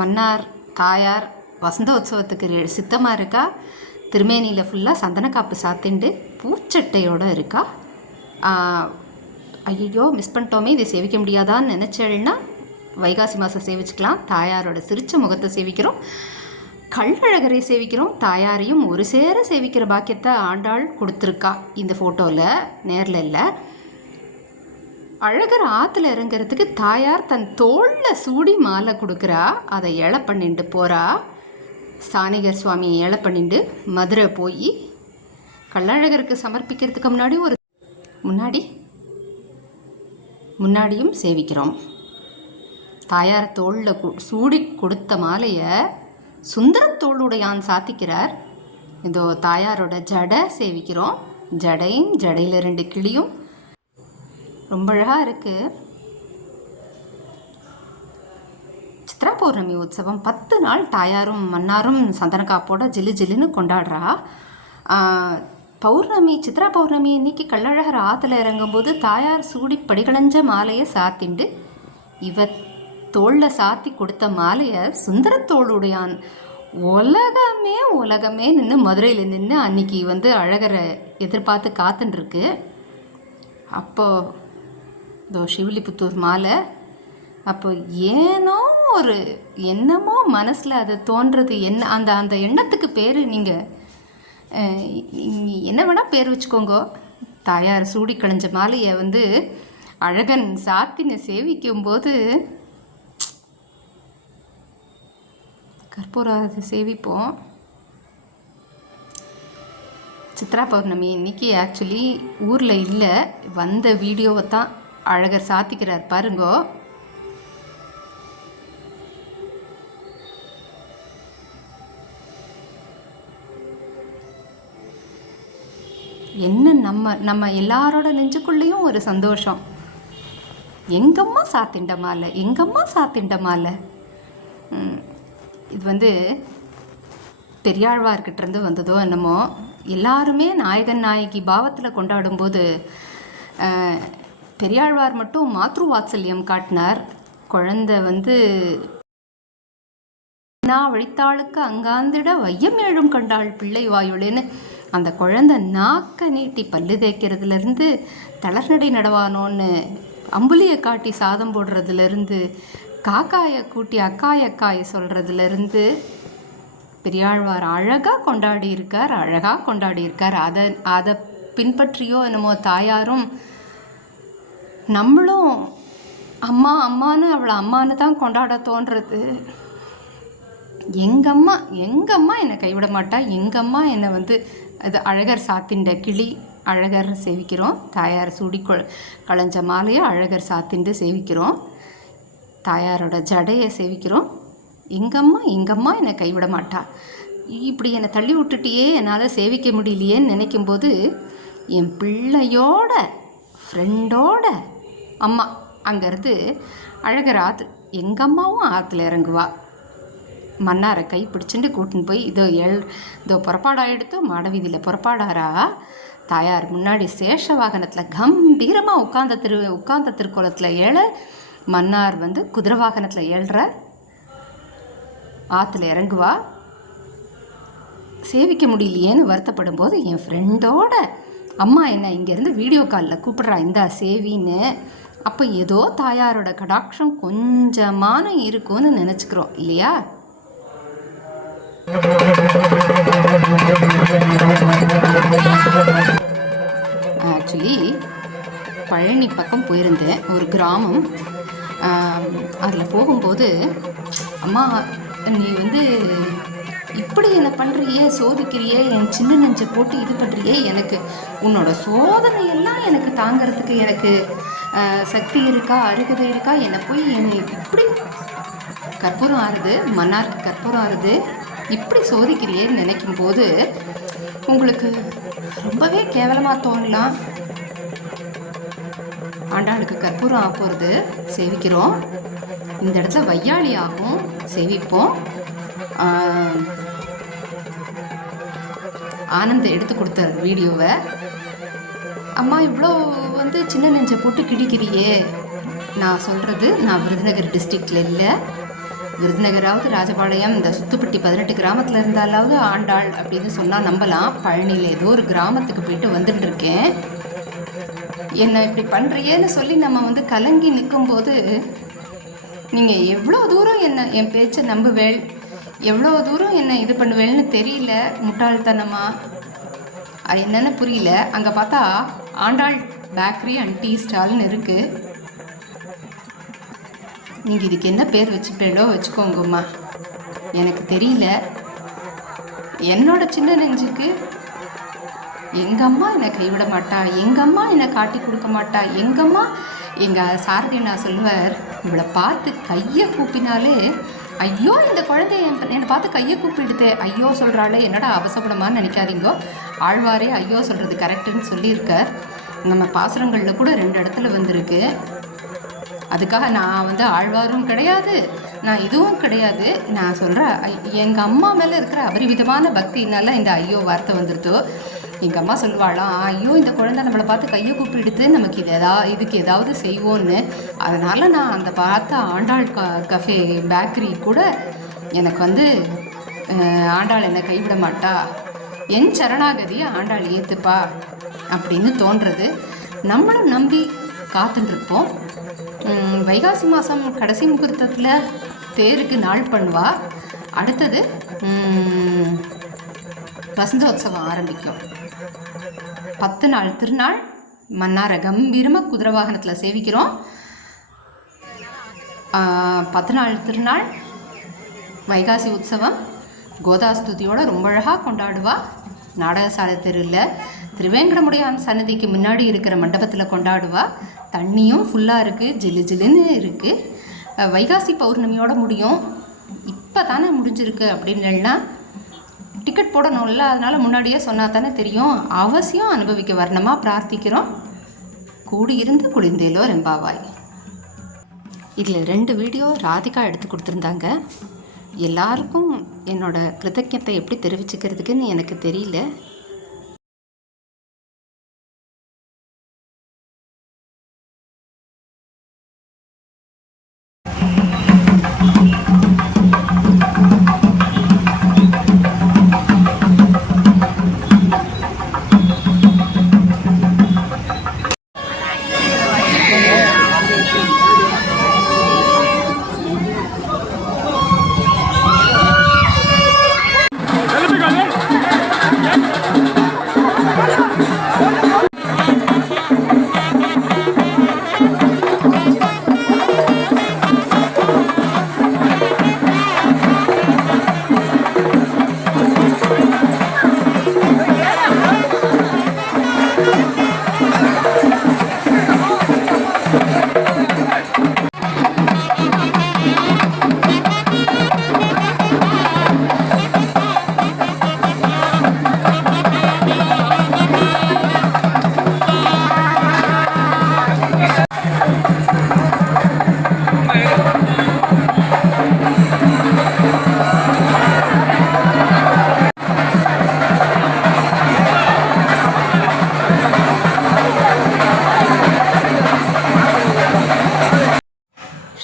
மன்னார் தாயார் வசந்தோத்சவத்துக்கு சித்தமாக இருக்கா. திருமேனியில் ஃபுல்லாக சந்தனக்காப்பு சாத்திண்டு பூச்சட்டையோடு இருக்கா. ஐயோ மிஸ் பண்ணிட்டோமே, இதை சேவிக்க முடியாதான்னு நினச்சேன்னா வைகாசி மாதம் சேவிச்சுக்கலாம். தாயாரோட சிரிச்ச முகத்தை சேவிக்கிறோம், கள்ளழகரை சேவிக்கிறோம். தாயாரையும் ஒரு சேர சேவிக்கிற பாக்கியத்தை ஆண்டாள் கொடுத்துருக்கா இந்த ஃபோட்டோவில், நேரில் இல்லை. அழகர் ஆற்றுல இறங்கிறதுக்கு தாயார் தன் தோளில் சூடி மாலை கொடுக்குறா. அதை ஏழை பண்ணிட்டு போகிறா. சாணிகர் சுவாமி ஏழை பண்ணிட்டு மதுரை போய் கள்ளழகருக்கு சமர்ப்பிக்கிறதுக்கு முன்னாடியும் சேவிக்கிறோம். தாயார் தோளில் சூடி கொடுத்த மாலையை சுந்தரத்தோளுடையான் சாத்திக்கிறார். இதோ தாயாரோட ஜடை சேவிக்கிறோம். ஜடையில் 2 கிளியும் ரொம்ப அழகாக இருக்குது. சித்ரா பௌர்ணமி உற்சவம் 10 நாள் தாயாரும் மன்னாரும் சந்தனக்காப்போட ஜில்லுன்னு கொண்டாடுறா. சித்ரா பௌர்ணமி இன்னைக்கு கள்ளழகர் ஆற்றுல இறங்கும்போது தாயார் சூடி படிகளஞ்ச மாலையை சாத்திண்டு தோளில் சாத்தி கொடுத்த மாலையை சுந்தரத்தோளுடையான் உலகமே நின்று மதுரையில் நின்று அன்னைக்கு அழகரை எதிர்பார்த்து காத்துட்டுருக்கு. அப்போது இதோ சிவிலிபுத்தூர் மாலை. அப்போ என்னமோ மனசில் அது தோன்றது. அந்த எண்ணத்துக்கு பேர் நீங்கள் என்ன வேணால் பேர் வச்சுக்கோங்க. தாயார் சூடி களைஞ்ச மாலையை அழகன் சாத்தின சேவிக்கும்போது கற்பூரத்தை சேவிப்போம். சித்ரா பௌர்ணமி இன்னைக்கு ஆக்சுவலி ஊரில் இல்லை, வந்த வீடியோவை தான் அழகர் சாத்திக்கிறார் பாருங்கோ. என்ன நம்ம எல்லாரோட நெஞ்சுக்குள்ளேயும் ஒரு சந்தோஷம். எங்கம்மா சாத்திண்ட மாலை. இது பெரியாழ்வார்கிட்டேருந்து வந்ததோ என்னமோ. எல்லாருமே நாயகன் நாயகி பாவத்தில் கொண்டாடும்போது பெரியாழ்வார் மட்டும் மாத்ரு வாத்சல்யம் காட்டினார். குழந்தை வழித்தாளுக்கு அங்காந்திட வையம் ஏழும் கண்டாள் பிள்ளை வாயுளேன்னு அந்த குழந்தை நாக்க நீட்டி பல்லு தேய்க்கிறதுலேருந்து தளர்நடை நடவானோன்னு அம்புலியை காட்டி சாதம் போடுறதுலேருந்து காக்காயை கூட்டி அக்காய சொல்கிறதுலேருந்து பெரியாழ்வார் அழகாக கொண்டாடியிருக்கார். அதை பின்பற்றியோ என்னமோ தாயாரும் நம்மளும் அம்மான்னு அவளை அம்மானு தான் கொண்டாட தோன்றது. எங்கம்மா என்னை கைவிட மாட்டா. எங்கம்மா என்னை அது அழகர் சாத்திண்ட கிளி அழகர் சேவிக்கிறோம். தாயார் சூடி களைஞ்ச மாலையை அழகர் சாத்திண்டு சேவிக்கிறோம். தாயாரோட ஜடையை சேவிக்கிறோம். எங்கம்மா என்னை கைவிட மாட்டா. இப்படி என்னை தள்ளி விட்டுட்டியே, என்னால் சேவிக்க முடியலையேன்னு நினைக்கும்போது என் பிள்ளையோட ஃப்ரெண்டோட அம்மா அங்கேருந்து அழகர் எங்கள் அம்மாவும் ஆற்றுல இறங்குவா. மன்னாரை கை பிடிச்சிட்டு கூட்டின்னு போய் இதோ புறப்பாடா எடுத்து மாடவீதியில் புறப்பாடாரா. தாயார் முன்னாடி சேஷ வாகனத்தில் கம்பீரமாக உட்கார்ந்த திருக்கோலத்தில் ஏழ, மன்னார் குதிரை வாகனத்தில் ஏழ்றார். ஆற்றுல இறங்குவா. சேவிக்க முடியலையேன்னு வருத்தப்படும் போது என் ஃப்ரெண்டோட அம்மா என்ன இங்கேருந்து வீடியோ காலில் கூப்பிட்றா, இந்தா சேவின்னு. அப்போ ஏதோ தாயாரோட கடாட்சம் கொஞ்சமான இருக்கும்னு நினச்சிக்கிறோம் இல்லையா? ஆக்சுவலி பழனி பக்கம் போயிருந்தேன், ஒரு கிராமம். அதில் போகும்போது அம்மா நீ இப்படி என்ன பண்ணுறியே, சோதிக்கிறியே, என் சின்ன நெஞ்சை போட்டு இது பண்ணுறியே, எனக்கு உன்னோட சோதனையெல்லாம் எனக்கு தாங்கிறதுக்கு எனக்கு சக்தி இருக்கா, அருகதை இருக்கா, என்னை போய் இப்படி கற்பூரம் ஆறுது, மன்னாருக்கு கற்பூரம் ஆறுது, இப்படி சோதிக்கிறியேன்னு நினைக்கும்போது உங்களுக்கு ரொம்பவே கேவலமாக தோணலாம். ஆண்டாளுக்கு கற்பூரம் ஆப்போகிறது சேவிக்கிறோம். இந்த இடத்துல வையாளி ஆகும் சேவிப்போம். ஆனந்த் எடுத்து கொடுத்த வீடியோவை அம்மா இவ்வளோ சின்ன நெஞ்சை போட்டு கிடிக்கிறியே. நான் சொல்கிறது நான் விருதுநகர் டிஸ்ட்ரிக்டில் இல்லை, விருதுநகராவது ராஜபாளையம் இந்த சுத்துப்பட்டி 18 கிராமத்தில் இருந்தாலாவது ஆண்டாள் அப்படின்னு சொன்னால் நம்பலாம். பழனியில் ஏதோ ஒரு கிராமத்துக்கு போயிட்டு வந்துட்டு இருக்கேன். என்ன இப்படி பண்ணுறியேன்னு சொல்லி நம்ம வந்து கலங்கி நிற்கும்போது நீங்கள் எவ்வளோ தூரம் என்ன என் பேச்சை நம்புவேள், எவ்வளோ தூரம் என்ன இது பண்ணுவேள்னு தெரியல. முட்டாள்தனமா அது என்னென்னு புரியல. அங்கே பார்த்தா ஆண்டாள் பேக்கரி அண்ட் டீ ஸ்டால்னு இருக்குது. நீங்கள் இதுக்கு என்ன பேர் வச்சுப்பேளோ வச்சுக்கோங்கம்மா, எனக்கு தெரியல. என்னோட சின்ன நெஞ்சுக்கு எங்கள் அம்மா என்னை கைவிட மாட்டா, எங்கள் அம்மா என்னை காட்டி கொடுக்க மாட்டா, எங்கள் அம்மா எங்கள் சாரதி நான் சொல்லுவார், இவளை பார்த்து கையை கூப்பினாலே ஐயோ இந்த குழந்தை என்னை பார்த்து கையை கூப்பிடுது, ஐயோ சொல்கிறாளே என்னடா அவசரப்படமான்னு நினைக்காதீங்கோ. ஆழ்வாரே ஐயோ சொல்கிறது கரெக்டுன்னு சொல்லியிருக்கார். நம்ம பாசுரங்களில் கூட 2 இடத்துல வந்திருக்கு. அதுக்காக நான் வந்து ஆழ்வாரும் கிடையாது, நான் இதுவும் கிடையாது. நான் சொல்கிறேன், எங்கள் அம்மா மேலே இருக்கிற அபரிவிதமான பக்தினால இந்த ஐயோ வார்த்தை வந்துருத்தோ. எங்கள் அம்மா சொல்லுவாளாம், ஐயோ இந்த குழந்தை நம்மளை பார்த்து கையை கூப்பிடுது, நமக்கு இதுக்கு ஏதாவது செய்வோன்னு. அதனால் நான் அந்த பார்த்த ஆண்டாள் கஃபே பேக்கரி கூட எனக்கு வந்து ஆண்டாள் என்னை கைவிட மாட்டா, என் சரணாகதியை ஆண்டாள் ஏற்றுப்பா அப்படின்னு தோன்றது. நம்மளும் நம்பி காத்துட்டுருப்போம். வைகாசி மாதம் கடைசி முகூர்த்தத்தில் தேருக்கு நாள் பண்ணுவா. அடுத்தது வசந்தோத்சவம் ஆரம்பிக்கும். 10 நாள் திருநாள் மன்னாரை கம்பீரமாக குதிரை வாகனத்தில் சேவிக்கிறோம். 10 நாள் திருநாள் வைகாசி உற்சவம் கோதாஸ்துதியோடு ரொம்ப அழகாக கொண்டாடுவா. நாடகசாலை தெருவில் திருவேங்கடமுடியான் சன்னதிக்கு முன்னாடி இருக்கிற மண்டபத்தில் கொண்டாடுவா. தண்ணியும் ஃபுல்லாக இருக்குது, ஜில்லு ஜில்லுன்னு இருக்குது. வைகாசி பௌர்ணமியோடு முடியும். இப்போ தானே முடிஞ்சிருக்கு அப்படின்னா டிக்கெட் போடணும்ல, அதனால் முன்னாடியே சொன்னால் தானே தெரியும். அவசியம் அனுபவிக்க வரணுமா பிரார்த்திக்கிறோம். கூடியிருந்து குளிர்ந்தேலோ ரெம்பாவாய். இதில் 2 வீடியோ ராதிகா எடுத்து கொடுத்துருந்தாங்க. எல்லாருக்கும் என்னோட கிருத்தஜ்ஞத்தை எப்படி தெரிவிச்சுக்கிறதுக்குன்னு எனக்கு தெரியல.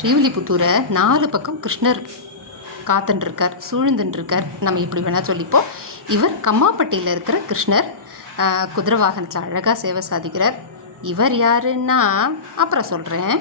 ஸ்ரீவில்லிபுத்தூரை 4 பக்கம் கிருஷ்ணர் காத்துன்ட்ருக்கார், சூழ்ந்துன்ட்ருக்கார். நம்ம இப்படி வேணால் சொல்லிப்போம். இவர் கம்மாப்பட்டியில் இருக்கிற கிருஷ்ணர். குதிரை வாகனத்தில் அழகாக சேவை சாதிக்கிறார். இவர் யாருன்னா அப்புறம் சொல்கிறேன்.